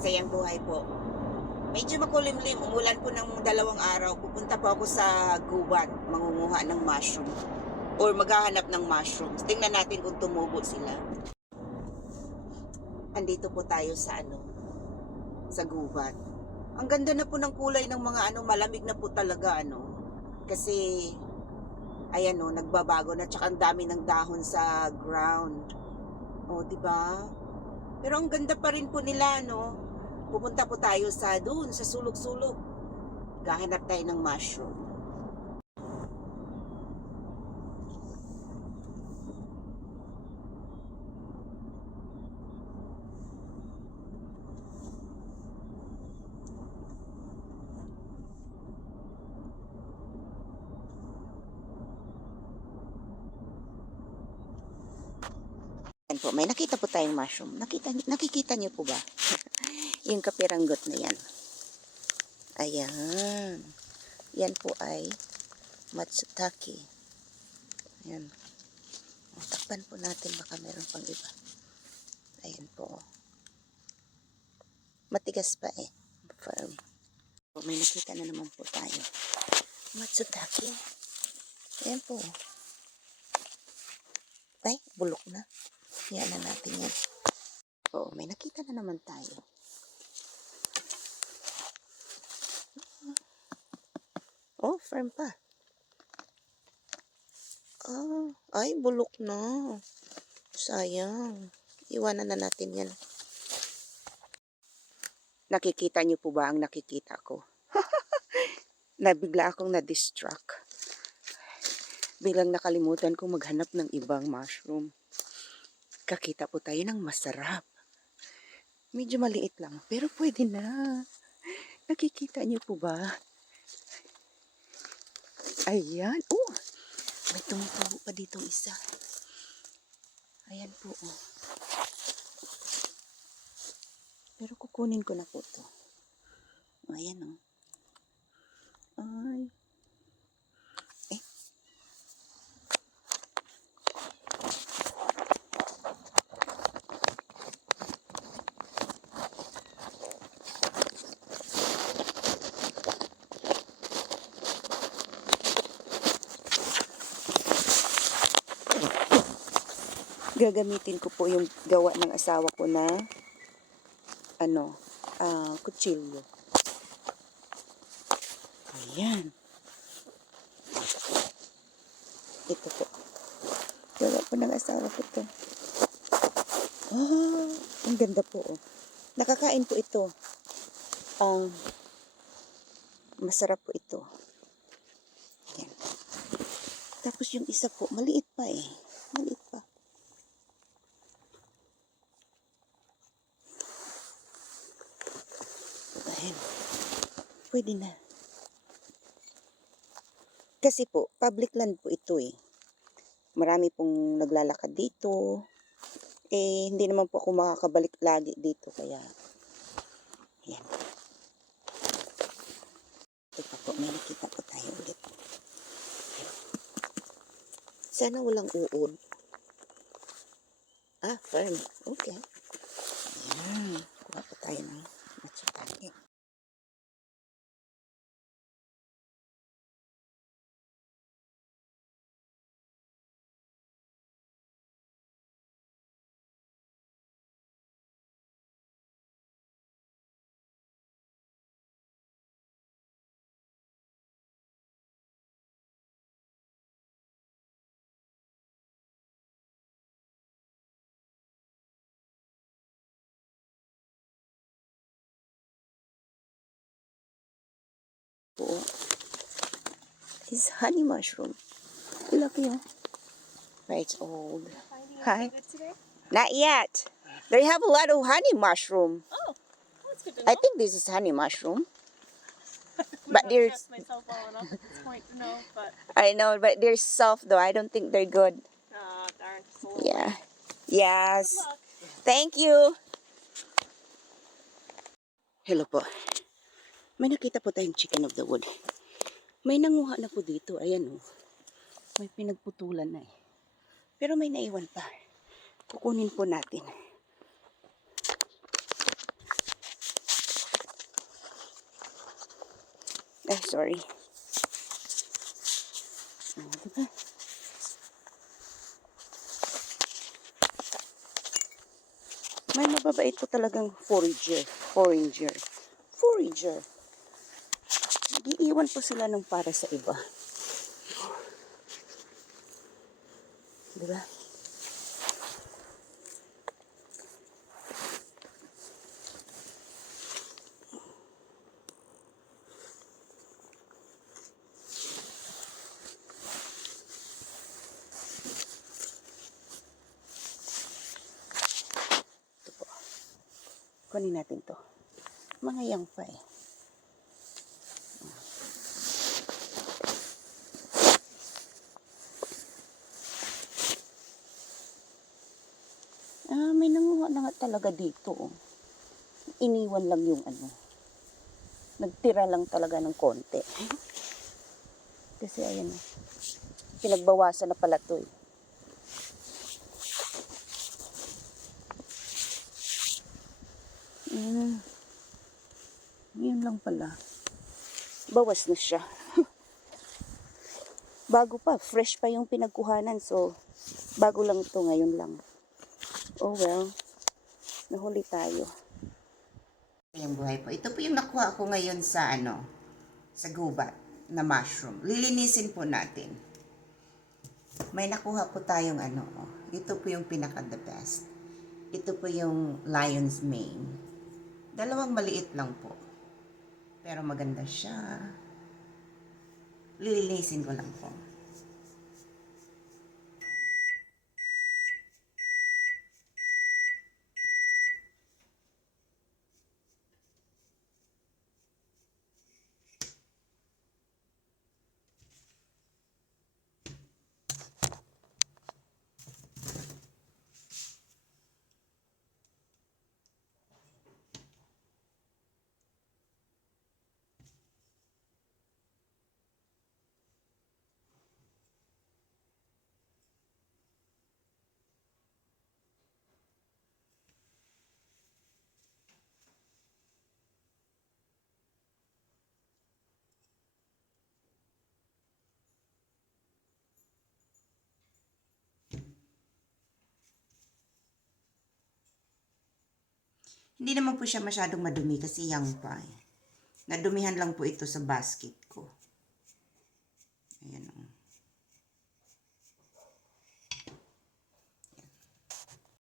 masayang buhay po. Medyo makulimlim, umulan po ng 2 araw. Pupunta po ako sa gubat, mangunguha ng mushroom. Or maghahanap ng mushrooms. Tingnan natin kung tumubo sila. Andito po tayo sa sa gubat. Ang ganda na po ng kulay ng mga malamig na po talaga Kasi ayan nagbabago na, tsaka ang dami ng dahon sa ground. O, di ba? Pero ang ganda pa rin po nila, Pupunta po tayo sa sulok-sulok. Gahanap tayo ng mushroom. Ayan po, may nakita po tayong mushroom. Nakikita niyo po ba? Yung kapiranggot na yan. Ayan. Yan po ay matsutake. Ayan. O, takpan po natin, baka meron pang iba. Ayan po. Matigas pa eh. Firm. O, may nakita na naman po tayo. Matsutake. Ayan po. Ay, bulok na. Yan na natin yan. O, may nakita na naman tayo. Oh, firm pa. Ah, ay, bulok na. Sayang. Iwanan na natin yan. Nakikita niyo po ba ang nakikita ko? Nabigla akong na-distract. Bilang nakalimutan kong maghanap ng ibang mushroom. Kakita po tayo ng masarap. Medyo maliit lang, pero pwede na. Nakikita niyo po ba? Ayan. Oh, may tumutubo pa ditong isa. Ayan po. Oh. Pero kukunin ko na po to. Ayan oh. Ay. Eh. Gagamitin ko po yung gawa ng asawa ko na kutsilyo. Ayan. Ito po. Gawa po ng asawa ko to. Oh, ang ganda po. Oh. Nakakain po ito. Masarap po ito. Ayan. Tapos yung isa po, maliit pa eh. Maliit pa. Ayan. Pwede na. Kasi po, public land po ito eh. Marami pong naglalakad dito. Eh, hindi naman po ako makakabalik lagi dito. Kaya, ayan. Ito po, may nakita po tayo ulit. Sana walang uod. Ah, firm. Okay. Ayan. Kuha po tayo ng matsutake. Po. Is honey mushroom. Lucky oh. Right, it's old. Hi. Not yet. They have a lot of honey mushroom. Oh, that's good to know. I think this is honey mushroom. But I'm they're not myself well enough at this point to know, but I know, but they're soft though. I don't think they're good. darn, just a little Yeah. Good Yes. luck. Thank you. Hello po. May nakita po tayong chicken of the wood. May nanguha na po dito. Ayan oh. May pinagputulan na eh. Pero may naiwan pa. Kukunin po natin. Ay, sorry. Diba? May mababait po talagang forager. Nag-iiwan po sila ng para sa iba. Diba? Ito po. Kunin natin to. Mga young pa eh. May nanguha na nga talaga dito. Oh. Iniwan lang yung ano. Nagtira lang talaga ng konti. Kasi ayan, pinagbawasan na pala to eh. Yun lang pala. Bawas na siya. Bago pa, fresh pa yung pinagkuhanan. So, bago lang ito ngayon lang. Oh well, nahuli tayo. Yung buhay po. Ito po yung nakuha ko ngayon sa sa gubat na mushroom. Lilinisin po natin. May nakuha po tayong ito po yung pinaka the best. Ito po yung lion's mane. Dalawang maliit lang po. Pero maganda siya. Lilinisin ko lang po. Hindi naman po siya masyadong madumi kasi young pa eh. Nadumihan lang po ito sa basket ko. Ayan o.